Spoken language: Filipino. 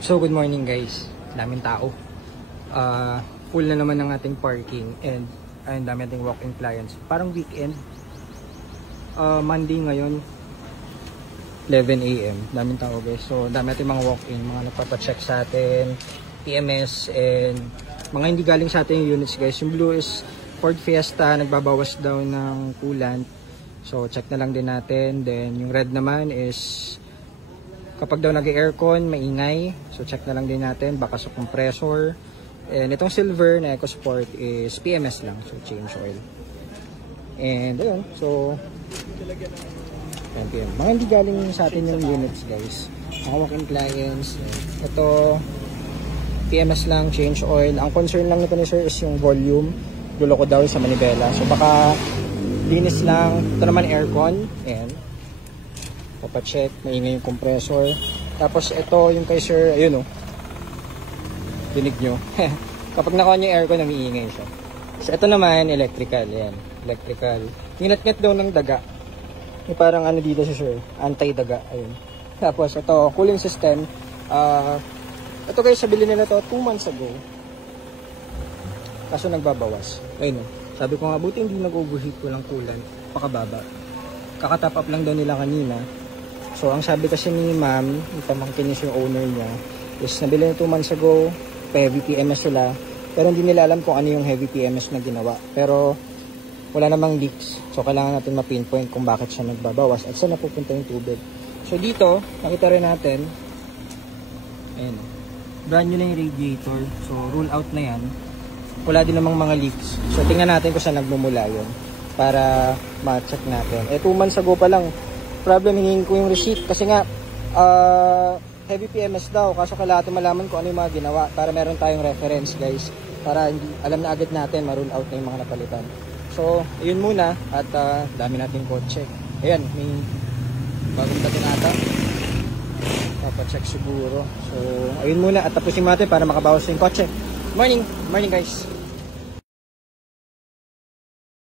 So good morning guys, daming tao. Full na naman ng ating parking and ayun, dami ating walk-in clients. Parang weekend. Monday ngayon, 11 AM. Daming tao guys. So dami ating mga walk-in, mga nagpapacheck sa atin, PMS, and mga hindi galing sa atin yung units guys. Yung blue is Ford Fiesta, nagbabawas daw ng coolant. So check na lang din natin. Then yung red naman is kapag daw nag-aircon, maingay. So check na lang din natin, baka sa compressor. And itong silver na EcoSport is PMS lang, so change oil. And ayun, so PM. Mga hindi galing sa atin yung units guys, mga walk-in clients. Ito PMS lang, change oil. Ang concern lang nito ni sir is yung volume, dulo ko daw sa manibela. So baka linis lang. Ito naman aircon, and papacheck, maingay yung compressor. Tapos ito yung kay sir, ayun o, dinig nyo. Kapag nakuha nyo yung aircon, namiingay siya. So ito naman electrical, yan, electrical. Nginat-ngat daw ng daga, yung parang ano dito si sir, anti-daga, ayun. Tapos ito cooling system. Ito guys, sabili nila to 2 months ago, kaso nagbabawas. Ayun o, sabi ko nga, buti hindi nag-overheat, walang coolant, pakababa. Kakatap up lang daw nila kanina. So, ang sabi kasi ni ma'am, yung pamangkin niya yung owner niya, is nabili na 2 months ago, heavy PMS sila, pero hindi nila alam kung ano yung heavy PMS na ginawa. Pero, wala namang leaks. So, kailangan natin ma-pinpoint kung bakit siya nagbabawas at saan napupunta yung tubig. So, dito, nakita rin natin, ayan, brand new na yung radiator. So, rule out na yan. Wala din namang mga leaks. So, tingnan natin kung saan nagmumula yun para ma-check natin. 2 months ago pa lang, problem, hingin ko yung receipt kasi nga heavy PMS daw, kaso kailangan malaman kung ano yung mga ginawa para meron tayong reference guys, para hindi, alam na agad natin, ma-rule out na yung mga napalitan. So yun muna, at dami nating kotse. Ayan, may bagong dating ata, papacheck siguro. So ayun muna, at tapusin natin para makabawas yung kotse. Morning guys.